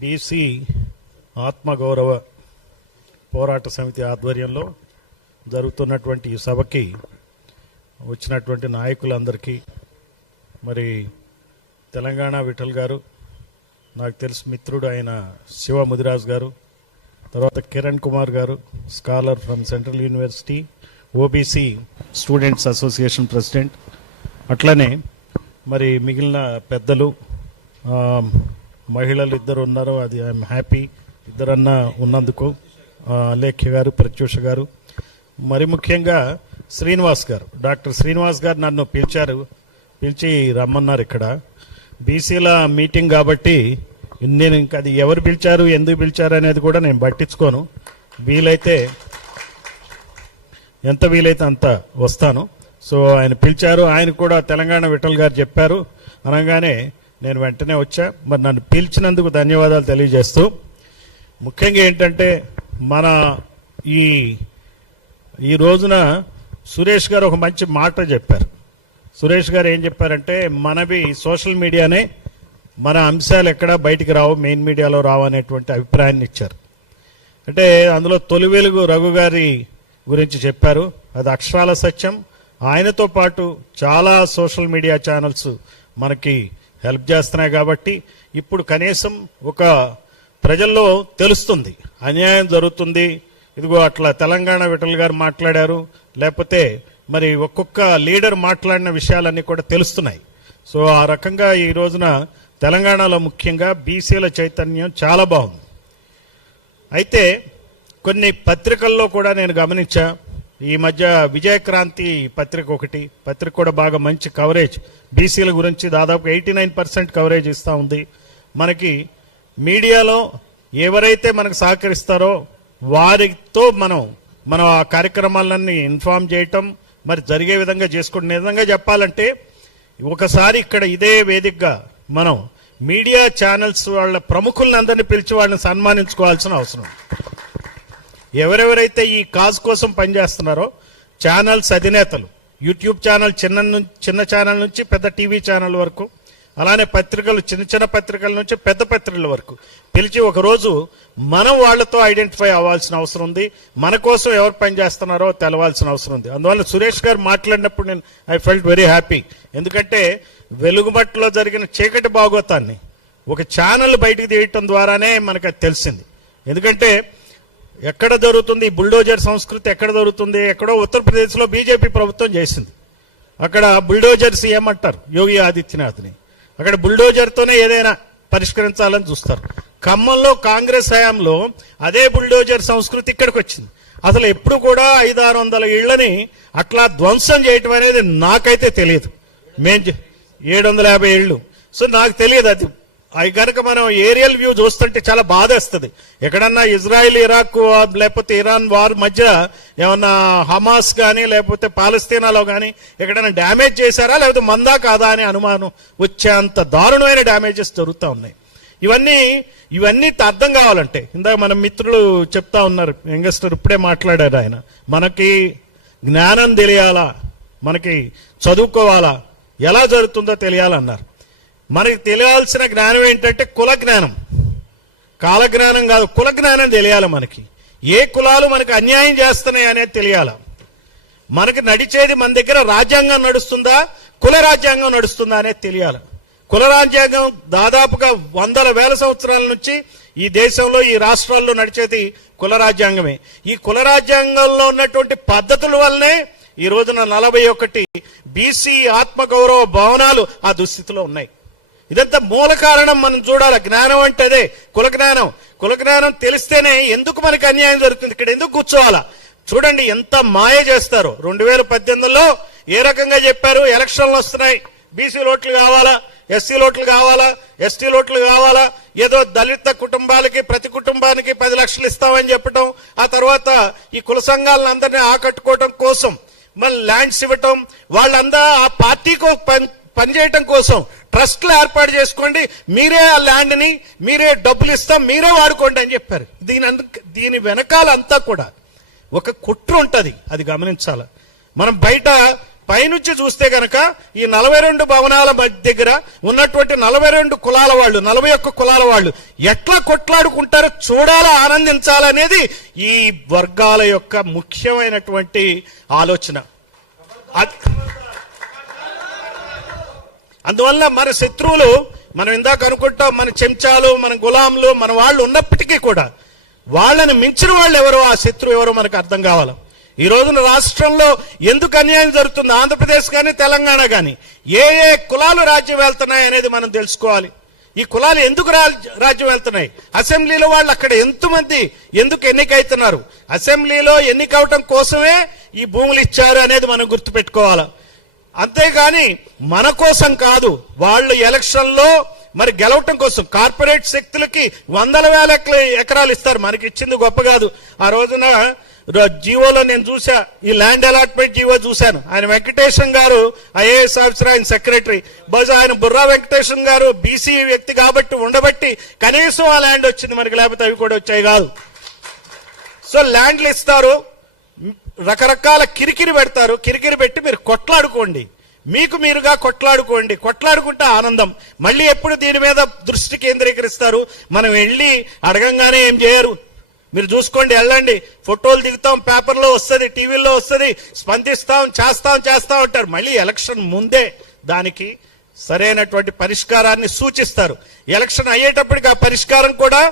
BC ఆత్మగౌరవ పోరాట సమితి ఆధ్వర్యంలో జరుగుతున్నటువంటి ఈ సభకి వచ్చినటువంటి నాయకులందరికీ, మరి తెలంగాణ విఠల్ గారు, నాకు తెలుసు మిత్రుడు ఆయన శివ ముదిరాజ్ గారు, తర్వాత కిరణ్ కుమార్ గారు, scholar from central university, OBC students association president, అట్లనే మరి మిగిలిన పెద్దలు, మహిళలు ఇద్దరు ఉన్నారు, అది ఐఎమ్ హ్యాపీ ఇద్దరన్నా ఉన్నందుకు, లేఖ్య గారు, ప్రత్యూష గారు, మరి ముఖ్యంగా శ్రీనివాస్ గారు, డాక్టర్ శ్రీనివాస్ గారు నన్ను పిలిచి రమ్మన్నారు. ఇక్కడ బీసీల మీటింగ్ కాబట్టి నేను ఇంకా అది ఎవరు పిలిచారు, ఎందుకు పిలిచారు అనేది కూడా నేను పట్టించుకోను. ఎంత వీలైతే అంత వస్తాను. సో ఆయన పిలిచారు, ఆయన కూడా తెలంగాణ విఠల్ గారు చెప్పారు అనగానే నేను వెంటనే వచ్చా. మరి నన్ను పిలిచినందుకు ధన్యవాదాలు తెలియజేస్తూ, ముఖ్యంగా ఏంటంటే మన ఈ రోజున సురేష్ గారు ఒక మంచి మాట చెప్పారు. సురేష్ గారు ఏం చెప్పారంటే, మనవి సోషల్ మీడియానే, మన అంశాలు ఎక్కడా బయటికి రావు, మెయిన్ మీడియాలో రావు అనేటువంటి అభిప్రాయాన్ని ఇచ్చారు. అంటే అందులో తొలి వెలుగు రఘు గారి గురించి చెప్పారు. అది అక్షరాల సత్యం. ఆయనతో పాటు చాలా సోషల్ మీడియా ఛానల్స్ మనకి హెల్ప్ చేస్తున్నాయి. కాబట్టి ఇప్పుడు కనీసం ఒక ప్రజల్లో తెలుస్తుంది అన్యాయం జరుగుతుంది. ఇదిగో అట్లా తెలంగాణ విఠల్ గారు మాట్లాడారు, లేకపోతే మరి ఒక్కొక్క లీడర్ మాట్లాడిన విషయాలన్నీ కూడా తెలుస్తున్నాయి. సో ఆ రకంగా ఈ రోజున తెలంగాణలో ముఖ్యంగా బీసీల చైతన్యం చాలా బాగుంది. అయితే కొన్ని పత్రికల్లో కూడా నేను గమనించా, ఈ మధ్య విజయక్రాంతి పత్రిక కూడా బాగా మంచి కవరేజ్ బీసీల గురించి, దాదాపు 89% కవరేజ్ ఇస్తూ ఉంది. మనకి మీడియాలో ఎవరైతే మనకు సహకరిస్తారో వారితో మనం ఆ కార్యక్రమాలన్నీ ఇన్ఫార్మ్ చేయటం, మరి జరిగే విధంగా చేసుకుంటే, నిజంగా చెప్పాలంటే ఒకసారి ఇక్కడ ఇదే వేదికగా మనం మీడియా ఛానల్స్ వాళ్ళ ప్రముఖులను అందరినీ పిలిచి వాళ్ళని సన్మానించుకోవాల్సిన అవసరం. ఎవరెవరైతే ఈ కాజ్ కోసం పనిచేస్తున్నారో ఛానల్స్ అధినేతలు, యూట్యూబ్ ఛానల్ చిన్న ఛానల్ నుంచి పెద్ద టీవీ ఛానల్ వరకు, అలానే పత్రికలు చిన్న పత్రికల నుంచి పెద్ద పత్రికల వరకు పిలిచి ఒకరోజు మనం వాళ్లతో ఐడెంటిఫై అవ్వాల్సిన అవసరం ఉంది. మన కోసం ఎవరు పనిచేస్తున్నారో తెలవాల్సిన అవసరం ఉంది. అందువల్ల సురేష్ గారు మాట్లాడినప్పుడు ఐ ఫెల్ట్ వెరీ హ్యాపీ. ఎందుకంటే వెలుగుబట్టులో జరిగిన చీకటి భాగోతాన్ని ఒక ఛానల్ బయటికి తీయటం ద్వారానే మనకు అది తెలిసింది. ఎందుకంటే ఎక్కడ జరుగుతుంది బుల్డోజర్ సంస్కృతి, ఎక్కడ జరుగుతుంది, ఎక్కడో ఉత్తరప్రదేశ్లో బీజేపీ ప్రభుత్వం చేసింది. అక్కడ బుల్డోజర్ సీఎం అంటారు యోగి ఆదిత్యనాథ్ని. అక్కడ బుల్డోజర్తోనే ఏదైనా పరిష్కరించాలని చూస్తారు. ఖమ్మంలో కాంగ్రెస్ హయాంలో అదే బుల్డోజర్ సంస్కృతి ఇక్కడికి వచ్చింది. అసలు ఎప్పుడు కూడా 500-600 ఇళ్లని అట్లా ధ్వంసం చేయటం అనేది నాకైతే తెలియదు. 750 ఇళ్ళు. సో నాకు తెలియదు అది. అవి కనుక మనం ఏరియల్ వ్యూ చూస్తుంటే చాలా బాధేస్తుంది. ఎక్కడన్నా ఇజ్రాయిల్, ఇరాక్ లేకపోతే ఇరాన్ వార్ మధ్య ఏమన్నా హమాస్ కానీ లేకపోతే పాలస్తీనాలో కానీ ఎక్కడైనా డ్యామేజ్ చేశారా, లేకపోతే మందా కాదా అని అనుమానం వచ్చేంత దారుణమైన డ్యామేజెస్ జరుగుతూ ఉన్నాయి. ఇవన్నీ అర్థం కావాలంటే, ఇందాక మన మిత్రులు చెప్తా ఉన్నారు, యంగస్టర్ ఇప్పుడే మాట్లాడారు ఆయన, మనకి జ్ఞానం తెలియాలా, మనకి చదువుకోవాలా, ఎలా జరుగుతుందో తెలియాలన్నారు. మనకి తెలియాల్సిన జ్ఞానం ఏంటంటే కుల జ్ఞానం, కాలజ్ఞానం కాదు, కుల జ్ఞానం తెలియాలి. మనకి ఏ కులాలు మనకి అన్యాయం చేస్తున్నాయి అనేది తెలియాలి. మనకి నడిచేది మన దగ్గర రాజ్యాంగం నడుస్తుందా, కుల రాజ్యాంగం నడుస్తుందా అనేది తెలియాలి. కుల రాజ్యాంగం దాదాపుగా 100,000 సంవత్సరాల నుంచి ఈ దేశంలో ఈ రాష్ట్రాల్లో నడిచేది కుల రాజ్యాంగమే. ఈ కుల రాజ్యాంగంలో ఉన్నటువంటి పద్ధతుల వల్లనే ఈ రోజున 41 బీసీ ఆత్మగౌరవ భవనాలు ఆ దుస్థితిలో ఉన్నాయి. ఇదంతా మూల కారణం మనం చూడాలి. జ్ఞానం అంటే అదే కుల జ్ఞానం తెలిస్తేనే ఎందుకు మనకి అన్యాయం జరుగుతుంది, ఇక్కడ ఎందుకు కూర్చోవాలా. చూడండి ఎంత మాయ చేస్తారో. 2018లో ఏ రకంగా చెప్పారు, ఎలక్షన్లు వస్తున్నాయి, బీసీ లోట్లు కావాలా, ఎస్సీ లోట్లు కావాలా, ఎస్టీ లోట్లు కావాలా, ఏదో దళిత కుటుంబాలకి ప్రతి కుటుంబానికి 10 లక్షలు ఇస్తామని చెప్పటం, ఆ తర్వాత ఈ కుల సంఘాలను అందరినీ ఆకట్టుకోవడం కోసం మళ్ళీ ల్యాండ్స్ ఇవ్వటం, వాళ్ళందరూ ఆ పార్టీకి పనిచేయటం కోసం ట్రస్ట్లు ఏర్పాటు చేసుకోండి, మీరే ఆ ల్యాండ్ని మీరే డబ్బులు ఇస్తాం, మీరే వాడుకోండి అని చెప్పారు. దీని వెనకాల అంతా కూడా ఒక కుట్ర ఉంటుంది, అది గమనించాలి. మనం బయట పైనుంచి చూస్తే గనక ఈ 42 భవనాల దగ్గర ఉన్నటువంటి 42 కులాల వాళ్ళు, 41 కులాల వాళ్ళు ఎట్లా కొట్లాడుకుంటారో చూడాలా, ఆనందించాలనేది ఈ వర్గాల యొక్క ముఖ్యమైనటువంటి ఆలోచన. అందువల్ల మన శత్రువులు, మనం ఇందాక అనుకుంటాం, మన చెంచాలు, మన గులాంలు, మన వాళ్ళు ఉన్నప్పటికీ కూడా వాళ్ళని మించిన వాళ్ళు ఎవరో, ఆ శత్రువు ఎవరో మనకు అర్థం కావాలి. ఈ రోజున రాష్ట్రంలో ఎందుకు అన్యాయం జరుగుతుంది, ఆంధ్రప్రదేశ్ కానీ తెలంగాణ కానీ ఏ ఏ కులాలు రాజ్యం వెళ్తున్నాయి అనేది మనం తెలుసుకోవాలి. ఈ కులాలు ఎందుకు రాజ్యం వెళ్తున్నాయి, అసెంబ్లీలో వాళ్ళు అక్కడ ఎంతమంది ఎందుకు ఎన్నికవుతున్నారు, అసెంబ్లీలో ఎన్నికవటం కోసమే ఈ భూములు ఇచ్చారు అనేది మనం గుర్తుపెట్టుకోవాలి. అంతేగాని మన కోసం కాదు. వాళ్ళు ఎలక్షన్లో మరి గెలవటం కోసం కార్పొరేట్ శక్తులకి 100,000 ఎకరాలు ఇస్తారు, మనకి ఇచ్చింది గొప్ప కాదు. ఆ రోజున జీవోలో నేను చూసా, ఈ ల్యాండ్ అలాట్మెంట్ జీవో చూశాను. ఆయన వెంకటేశం గారు ఐఏఎస్ ఆఫీసర్, ఆయన సెక్రటరీ. బహుశా ఆయన బుర్రా వెంకటేశం గారు బీసీ వ్యక్తి కాబట్టి ఉండబట్టి కనీసం ఆ ల్యాండ్ వచ్చింది మనకి, లేకపోతే అవి కూడా వచ్చాయి కాదు. సో ల్యాండ్లు ఇస్తారు, రకరకాల కిరికిరి పెడతారు, కిరికిరి పెట్టి మీరు కొట్లాడుకోండి, మీకు మీరుగా కొట్లాడుకోండి. కొట్లాడుకుంటే ఆనందం. మళ్ళీ ఎప్పుడు దీని మీద దృష్టి కేంద్రీకరిస్తారు? మనం వెళ్ళి అడగంగానే ఏం చేయరు. మీరు చూసుకోండి, వెళ్ళండి, ఫోటోలు దిగుతాం, పేపర్లో వస్తుంది, టీవీల్లో వస్తుంది, స్పందిస్తాం, చేస్తాం అంటారు. మళ్ళీ ఎలక్షన్ ముందే దానికి సరైనటువంటి పరిష్కారాన్ని సూచిస్తారు. ఎలక్షన్ అయ్యేటప్పటికి ఆ పరిష్కారం కూడా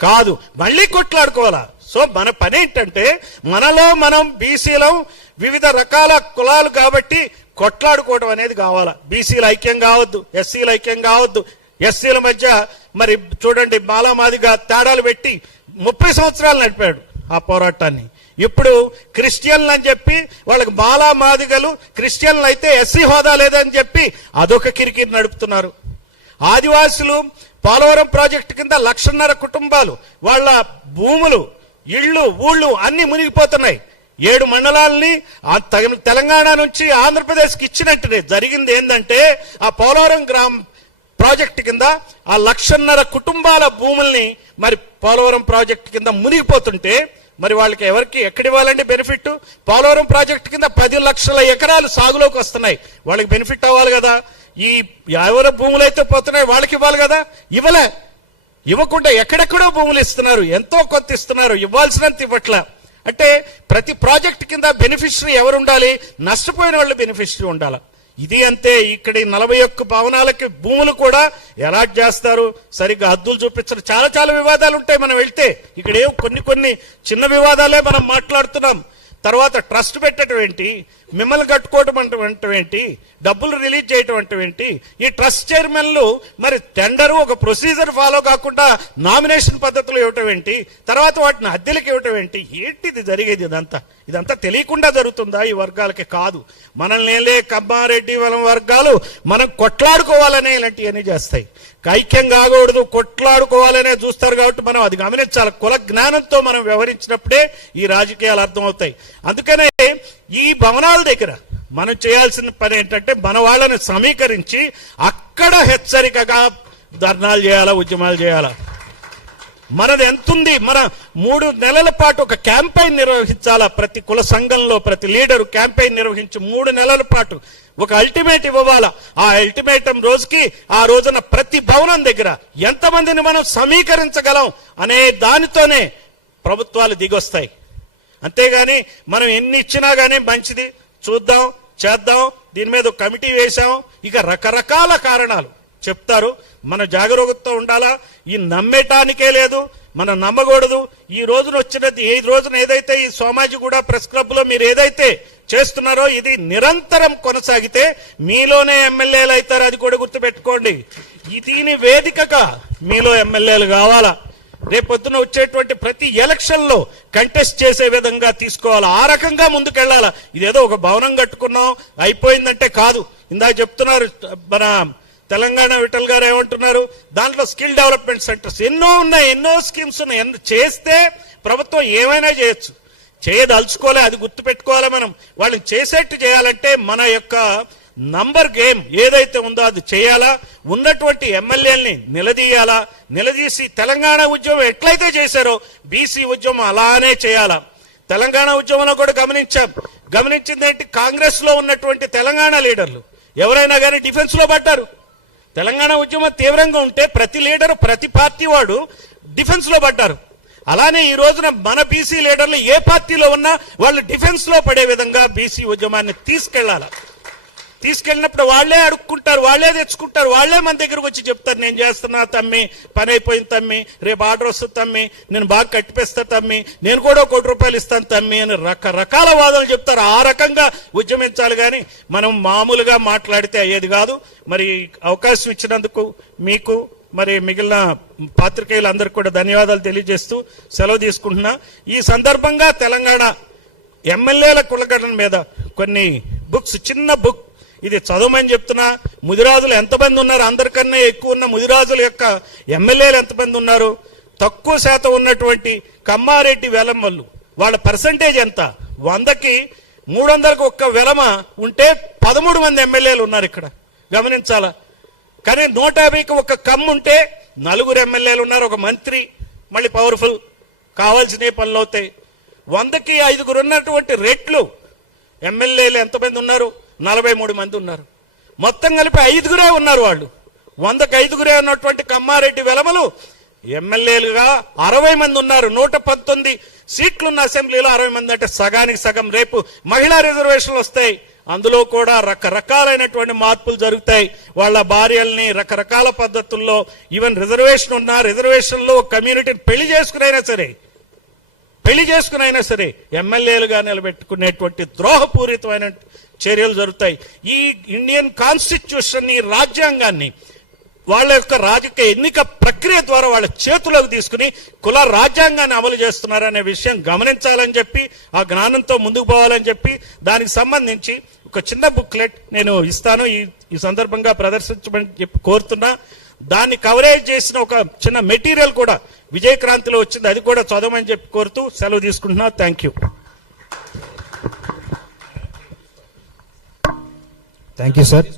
కాదు, మళ్ళీ కొట్లాడుకోవాలా. సో మన పని ఏంటంటే, మనలో మనం బీసీలో వివిధ రకాల కులాలు కాబట్టి కొట్లాడుకోవడం అనేది కావాలా. బీసీలు ఐక్యం కావద్దు, ఎస్సీలు ఐక్యం కావద్దు. ఎస్సీల మధ్య మరి చూడండి, మాలామాదిగా తేడాలు పెట్టి 30 సంవత్సరాలు నడిపాడు ఆ పోరాటాన్ని. ఇప్పుడు క్రిస్టియన్లు అని చెప్పి వాళ్ళకి మాలామాదిగలు, క్రిస్టియన్లు అయితే ఎస్సీ హోదా లేదని చెప్పి అదొక కిరికిరి నడుపుతున్నారు. ఆదివాసులు పోలవరం ప్రాజెక్టు కింద 1,50,000 కుటుంబాలు, వాళ్ళ భూములు, ఇళ్ళు, ఊళ్ళు అన్ని మునిగిపోతున్నాయి. 7 మండలాలని తెలంగాణ నుంచి ఆంధ్రప్రదేశ్కి ఇచ్చినట్టునే. జరిగింది ఏంటంటే, ఆ పోలవరం ప్రాజెక్టు కింద ఆ 1,50,000 కుటుంబాల భూముల్ని మరి పోలవరం ప్రాజెక్టు కింద మునిగిపోతుంటే మరి వాళ్ళకి ఎవరికి ఎక్కడివ్వాలండి బెనిఫిట్? పోలవరం ప్రాజెక్టు కింద 10 లక్షల ఎకరాలు సాగులోకి వస్తున్నాయి, వాళ్ళకి బెనిఫిట్ అవ్వాలి కదా. ఈ ఎవరి భూములు అయితే పోతున్నాయి వాళ్ళకి ఇవ్వాలి కదా, ఇవ్వకుండా ఎక్కడెక్కడో భూములు ఇస్తున్నారు, ఎంతో కొంత ఇస్తున్నారు, ఇవ్వాల్సినంత ఇవ్వట్లా. అంటే ప్రతి ప్రాజెక్ట్ కింద బెనిఫిషరీ ఎవరు ఉండాలి? నష్టపోయిన వాళ్ళు బెనిఫిషరీ ఉండాలి. ఇది అంతే. ఇక్కడ 41 భవనాలకి భూములు కూడా అలాట్ చేస్తారు, సరిగ్గా హద్దులు చూపించరు. చాలా వివాదాలు ఉంటాయి. మనం వెళ్తే ఇక్కడ కొన్ని చిన్న వివాదాలే మనం మాట్లాడుతున్నాం. తర్వాత ట్రస్ట్ పెట్టడం ఏంటి, మిమ్మల్ని కట్టుకోవడం అంటే ఏంటి, డబ్బులు రిలీజ్ చేయటం అంటే ఏంటి, ఈ ట్రస్ట్ చైర్మన్లు మరి టెండరు ఒక ప్రొసీజర్ ఫాలో కాకుండా నామినేషన్ పద్ధతులు ఇవ్వటం ఏంటి, తర్వాత వాటిని అద్దెలకు ఇవ్వటం ఏంటి, ఏంటిది జరిగేది? ఇదంతా తెలియకుండా జరుగుతుందా? ఈ వర్గాలకి కాదు. మనల్ని కమ్మారెడ్డి వలం వర్గాలు మనం కొట్లాడుకోవాలనే ఇలాంటివన్నీ చేస్తాయి. ఐక్యం కాకూడదు, కొట్లాడుకోవాలనే చూస్తారు కాబట్టి మనం అది గమనించాలి. కుల జ్ఞానంతో మనం వ్యవహరించినప్పుడే ఈ రాజకీయాలు అర్థమవుతాయి. అందుకనే ఈ భవనాల దగ్గర మనం చేయాల్సిన పని ఏంటంటే, మన వాళ్ళని సమీకరించి అక్కడ హెచ్చరికగా ధర్నాలు చేయాలా, ఉద్యమాలు చేయాలా. మనది ఎంతుంది? మన 3 నెలల పాటు ఒక క్యాంపెయిన్ నిర్వహించాలా. ప్రతి కుల సంఘంలో ప్రతి లీడరు క్యాంపెయిన్ నిర్వహించి 3 నెలల పాటు ఒక అల్టిమేట్ ఇవ్వాలా. ఆ అల్టిమేటం రోజుకి ఆ రోజున ప్రతి భవనం దగ్గర ఎంతమందిని మనం సమీకరించగలం అనే దానితోనే ప్రభుత్వాలు దిగొస్తాయి. అంతేగాని మనం ఎన్ని ఇచ్చినా కానీ మంచిది చూద్దాం, చేద్దాం, దీని మీద ఒక కమిటీ వేశాం, ఇక రకరకాల కారణాలు చెప్తారు. మన జాగరూకతతో ఉండాలా. ఈ నమ్మేటానికే లేదు, మనం నమ్మకూడదు. ఈ రోజున వచ్చినది, ఈ రోజున ఏదైతే ఈ సోమాజిగూడ ప్రెస్ క్లబ్ లో మీరు ఏదైతే చేస్తున్నారో ఇది నిరంతరం కొనసాగితే మీలోనే ఎమ్మెల్యేలు అవుతారు. అది కూడా గుర్తుపెట్టుకోండి. దీని వేదికగా మీలో ఎమ్మెల్యేలు కావాలా. రేపొద్దున వచ్చేటువంటి ప్రతి ఎలక్షన్ లో కంటెస్ట్ చేసే విధంగా తీసుకోవాలా. ఆ రకంగా ముందుకెళ్లాలా. ఇదేదో ఒక భవనం కట్టుకున్నాం అయిపోయిందంటే కాదు. ఇందాక చెప్తున్నారు మన తెలంగాణ విఠల్ గారు ఏమంటున్నారు, దాంట్లో స్కిల్ డెవలప్మెంట్ సెంటర్స్ ఎన్నో ఉన్నాయి, ఎన్నో స్కీమ్స్ ఉన్నాయి. చేస్తే ప్రభుత్వం ఏమైనా చేయొచ్చు, చేయదలుచుకోలే, అది గుర్తుపెట్టుకోవాలి. మనం వాళ్ళని చేసేట్టు చేయాలంటే మన యొక్క నంబర్ గేమ్ ఏదైతే ఉందో అది చేయాలా. ఉన్నటువంటి ఎమ్మెల్యేలని నిలదీయాలా. నిలదీసి తెలంగాణ ఉద్యమం ఎట్లయితే చేశారో బీసీ ఉద్యమం అలానే చేయాలా. తెలంగాణ ఉద్యమంలో కూడా గమనించాం, గమనించింది ఏంటి? కాంగ్రెస్ లో ఉన్నటువంటి తెలంగాణ లీడర్లు ఎవరైనా కానీ డిఫెన్స్ లో పడ్డారు. తెలంగాణ ఉద్యమం తీవ్రంగా ఉంటే ప్రతి లీడరు, ప్రతి పార్టీ వాడు డిఫెన్స్ లో పడ్డారు. అలానే ఈ రోజున మన బీసీ లీడర్లు ఏ పార్టీలో ఉన్నా వాళ్ళు డిఫెన్స్ లో పడే విధంగా బీసీ ఉద్యమాన్ని తీసుకెళ్ళినప్పుడు వాళ్లే అడుక్కుంటారు, వాళ్లే తెచ్చుకుంటారు, వాళ్లే మన దగ్గరకు వచ్చి చెప్తారు, నేను చేస్తున్నా తమ్మి, పని అయిపోయింది తమ్మి, రేపు ఆర్డర్ వస్తుంది తమ్మి, నేను బాగా కట్టిపేస్తా తమ్మి, నేను కూడా ₹1 కోటి ఇస్తాను తమ్మి అని రకరకాల వాదనలు చెప్తారు. ఆ రకంగా ఉద్యమించాలి కానీ మనం మామూలుగా మాట్లాడితే అయ్యేది కాదు. మరి అవకాశం ఇచ్చినందుకు మీకు మరి మిగిలిన పాత్రికేయులందరికీ కూడా ధన్యవాదాలు తెలియజేస్తూ సెలవు తీసుకుంటున్నా. ఈ సందర్భంగా తెలంగాణ ఎమ్మెల్యేల కులగణన మీద కొన్ని బుక్స్, చిన్న బుక్ ఇది చదవమని చెప్తున్నా. ముదిరాజులు ఎంతమంది ఉన్నారు, అందరికన్నా ఎక్కువ ఉన్న ముదిరాజుల యొక్క ఎమ్మెల్యేలు ఎంతమంది ఉన్నారు, తక్కువ శాతం ఉన్నటువంటి కమ్మారెడ్డి వెలమలు వాళ్ళ పర్సంటేజ్ ఎంత, 100కి 300కు ఒక్క వెలమ ఉంటే 13 మంది ఎమ్మెల్యేలు ఉన్నారు ఇక్కడ, గమనించాలా. కానీ 150కి ఒక కమ్ము ఉంటే 4 ఎమ్మెల్యేలు ఉన్నారు, ఒక మంత్రి, మళ్ళీ పవర్ఫుల్, కావాల్సిన పనులు అవుతాయి. 100కి 5 ఉన్నటువంటి రెట్లు ఎమ్మెల్యేలు ఎంతమంది ఉన్నారు, 43 మంది ఉన్నారు. మొత్తం కలిపి 5 ఉన్నారు వాళ్ళు. 100కి 5 ఉన్నటువంటి కమ్మారెడ్డి వెలమలు ఎమ్మెల్యేలుగా 60 మంది ఉన్నారు. 119 సీట్లున్న అసెంబ్లీలో 60 మంది అంటే సగానికి సగం. రేపు మహిళా రిజర్వేషన్లు వస్తాయి, అందులో కూడా రకరకాలైనటువంటి మార్పులు జరుగుతాయి. వాళ్ళ భార్యల్ని రకరకాల పద్ధతుల్లో, ఈవెన్ రిజర్వేషన్ ఉన్న రిజర్వేషన్లో కమ్యూనిటీని పెళ్లి చేసుకునైనా సరే ఎమ్మెల్యేలుగా నిలబెట్టుకునేటువంటి ద్రోహపూరితమైన చర్యలు జరుగుతాయి. ఈ ఇండియన్ కాన్స్టిట్యూషన్, ఈ రాజ్యాంగాన్ని వాళ్ళ యొక్క రాజకీయ ఎన్నిక ప్రక్రియ ద్వారా వాళ్ళ చేతుల్లోకి తీసుకుని కుల రాజ్యాంగాన్ని అమలు చేస్తున్నారనే విషయం గమనించాలని చెప్పి, ఆ జ్ఞానంతో ముందుకు పోవాలని చెప్పి, దానికి సంబంధించి ఒక చిన్న బుక్లెట్ నేను ఇస్తాను, ఈ సందర్భంగా ప్రదర్శించమని చెప్పి కోరుతున్నా. దాన్ని కవరేజ్ చేసిన ఒక చిన్న మెటీరియల్ కూడా విజయక్రాంతిలో వచ్చింది, అది కూడా చదవమని చెప్పి కోరుతూ సెలవు తీసుకుంటున్నా. Thank you. Thank you sir.